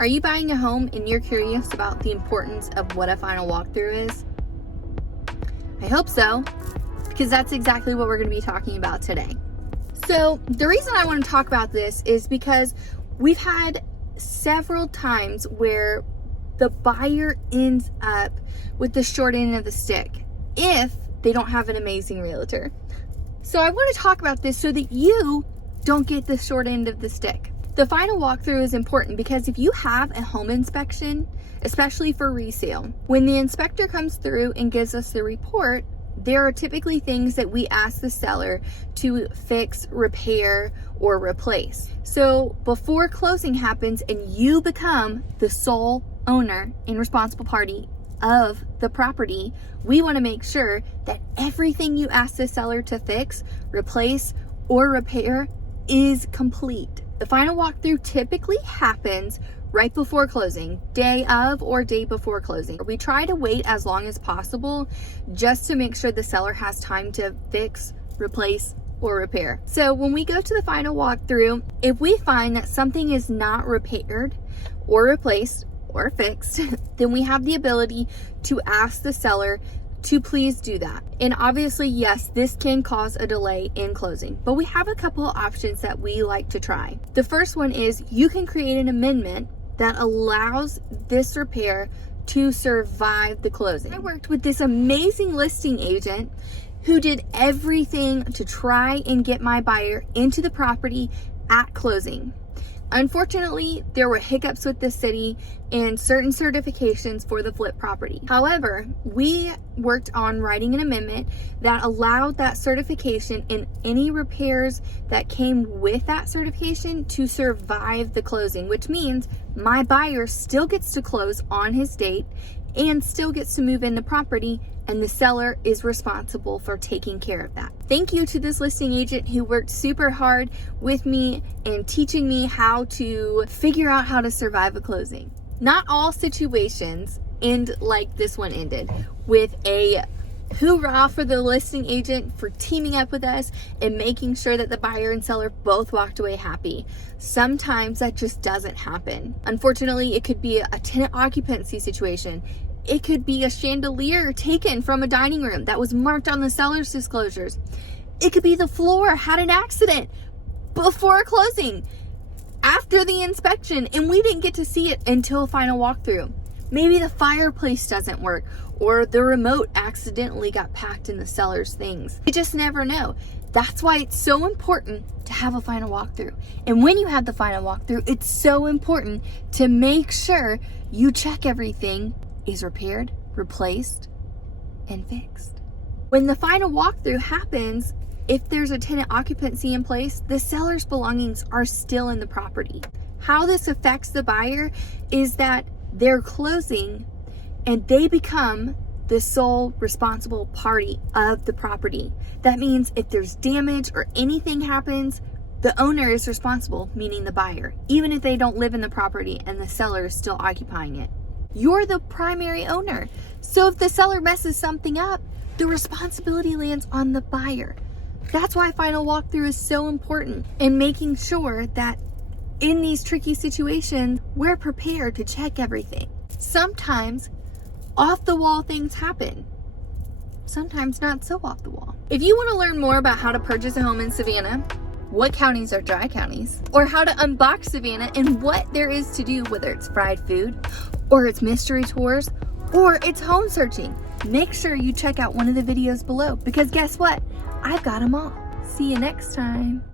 Are you buying a home and you're curious about the importance of what a final walkthrough is? I hope so, because that's exactly what we're going to be talking about today. So the reason I want to talk about this is because we've had several times where the buyer ends up with the short end of the stick if they don't have an amazing realtor. So I want to talk about this so that you don't get the short end of the stick. The final walkthrough is important because if you have a home inspection, especially for resale, when the inspector comes through and gives us the report, there are typically things that we ask the seller to fix, repair, or replace. So before closing happens and you become the sole owner and responsible party of the property, we want to make sure that everything you ask the seller to fix, replace, or repair is complete. The final walkthrough typically happens right before closing, day of or day before closing. We try to wait as long as possible just to make sure the seller has time to fix, replace, or repair. So when we go to the final walkthrough, if we find that something is not repaired or replaced or fixed, then we have the ability to ask the seller to please do that. And obviously, yes, this can cause a delay in closing, but we have a couple of options that we like to try. The first one is you can create an amendment that allows this repair to survive the closing. I worked with this amazing listing agent who did everything to try and get my buyer into the property at closing. Unfortunately, there were hiccups with the city and certain certifications for the flip property. However, we worked on writing an amendment that allowed that certification and any repairs that came with that certification to survive the closing, which means my buyer still gets to close on his date and still gets to move in the property, and the seller is responsible for taking care of that. Thank you to this listing agent who worked super hard with me and teaching me how to figure out how to survive a closing. Not all situations end like this one ended, with a hoorah for the listing agent for teaming up with us and making sure that the buyer and seller both walked away happy. Sometimes that just doesn't happen. Unfortunately, it could be a tenant occupancy situation. It could be a chandelier taken from a dining room that was marked on the seller's disclosures. It could be the floor had an accident before closing, after the inspection, and we didn't get to see it until final walkthrough. Maybe the fireplace doesn't work, or the remote accidentally got packed in the seller's things. You just never know. That's why it's so important to have a final walkthrough. And when you have the final walkthrough, it's so important to make sure you check everything is repaired, replaced, and fixed. When the final walkthrough happens, if there's a tenant occupancy in place, the seller's belongings are still in the property. How this affects the buyer is that they're closing and they become the sole responsible party of the property. That means if there's damage or anything happens, the owner is responsible, meaning the buyer, even if they don't live in the property and the seller is still occupying it. You're the primary owner. So if the seller messes something up, the responsibility lands on the buyer. That's why final walkthrough is so important, and making sure that in these tricky situations, we're prepared to check everything. Sometimes off the wall things happen. Sometimes not so off the wall. If you want to learn more about how to purchase a home in Savannah, what counties are dry counties, or how to unbox Savannah and what there is to do, whether it's fried food, or it's mystery tours, or it's home searching, make sure you check out one of the videos below, because guess what? I've got them all. See you next time.